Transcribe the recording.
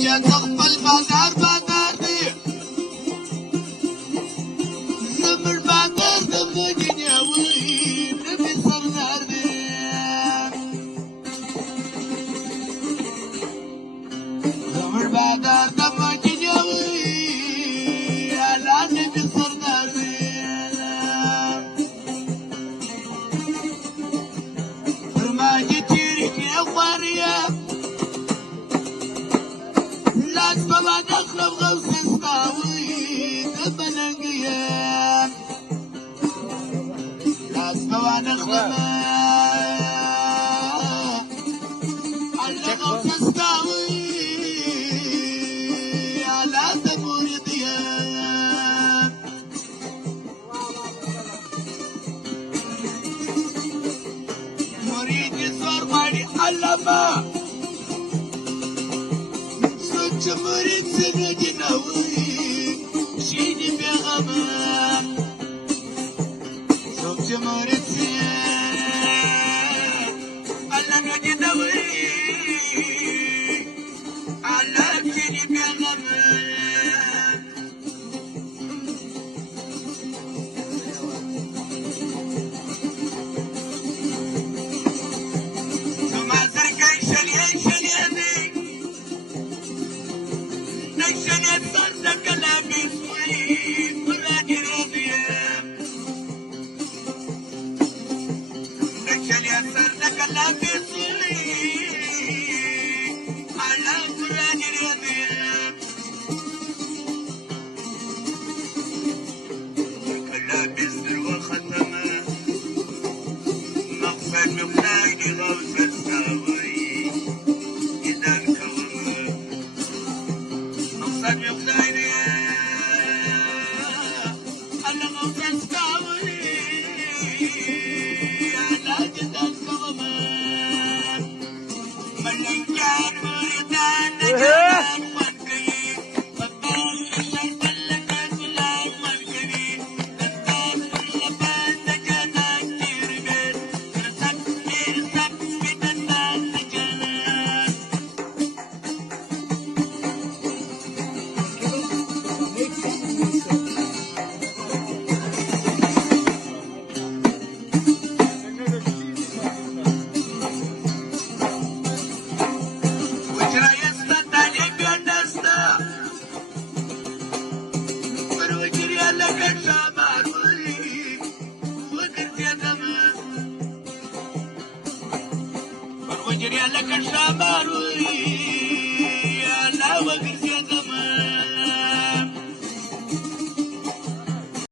يا تقبل بازار بازار دي زمر بازار دمجن يا وين نبي صرنار دي زمر بازار دمجن يا وين على نبي صرنار دي فرما جتيرك يا قريه لاس بابا نخرب غوص اسقاوي تبلنقيا لاس بابا نخرب على غوص اسقاوي على ثبور ضياب مريد يصور مالي علما جمهورية سنة جناوي شيني بغمان صوت جمهورية سنة على جناوي على شيني بغمان ثم زرقاي شليان شلياني نشن يتصدق كلامي سويت وراجي راضية نشن يتصدق كلامي سويت على وراجي راضية كلامي سر وختمه مغفر مقلاقي غوث الساوي إذا انكومه مقصد مقلاقي أنا غوث الساوي على جد الكومه ملنجان مريدان نجان منكي فبان اللي بلقان بلان منكي نتان اللبان نجانا كتير بيت نرسك بدنان نجانا وجرى يستطالي بيونستا وروجري لك الشمال وقلت يا زمان وروجري لك الشمال يا لا وقلت يا زمان